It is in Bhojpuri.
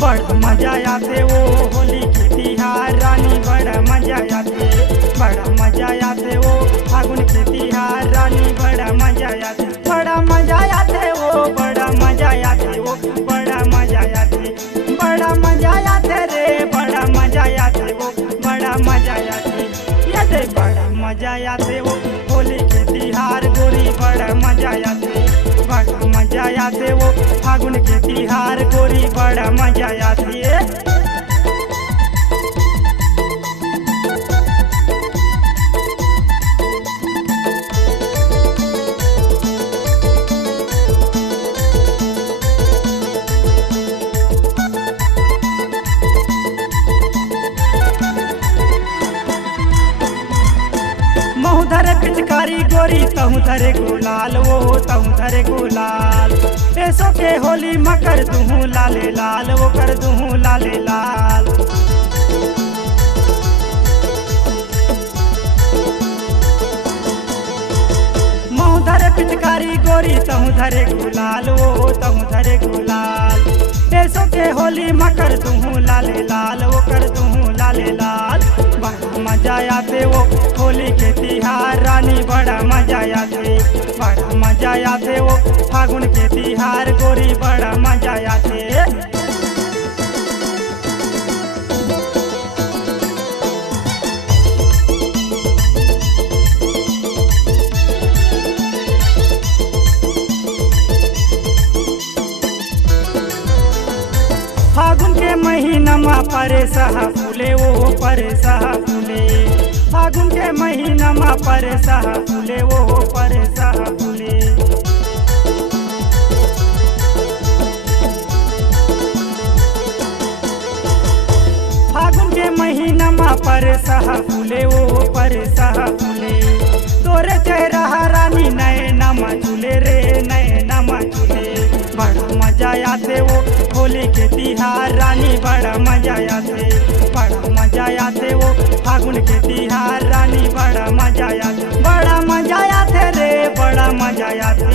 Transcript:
बड़ा मजा आते वो होली के तिहार रानी, बड़ा मजा आते, बड़ा मजा आते वो फागुन के तिहार रानी, बड़ा मजा आते, बड़ा मजा आते वो, बड़ा मजा आते वो, बड़ा मजा आते, बड़ा मजा आते रे, बड़ा मजा आते वो, बड़ा मजा आते, ये बड़ा मजा आते वो होली के तिहार गोरी, बड़ा मजा आते, बड़ा मजा आते वो फागुन के तिहार गोरी, बड़ा मजा आती है। महू धरे पिचकारी गोरी, तहू धरे गुलाल, वो तहू धरे गुलाल, ऐसो के होली मकर दूहू लाले लाल, वो कर दूहू लाले लाल। महू धरे पिचकारी गोरी, तहू धरे गुलाल, वो तहू धरे गुलाल, ऐसो के होली मकर दूहू लाले लाल, वो कर दूहू लाले लाल। बड़ा मजा आते वो होली के तिहार रानी, बड़ा मजा आते, बड़ा मजा आते वो फागुन के तिहार गोरी, बड़ा मजा आते। फागुन के महीना में परे सहा फूले, वो परे सहा फूले, फागुन के महीना में परे सहा फूले, वो परे सहा फूले। फागुन के महीना में परे सहा फूले, वो परे सहा फूले, तोरे चेहरा रानी नए नमा झूले रे, नए नमा झूले, बड़ा मजा आते वो होली के तिहार रानी, बड़ा मजा आते, बड़ा मजा आते वो फागुन के तिहार रानी, बड़ा मजा आते, बड़ा मजा आते रे, बड़ा मजा आते।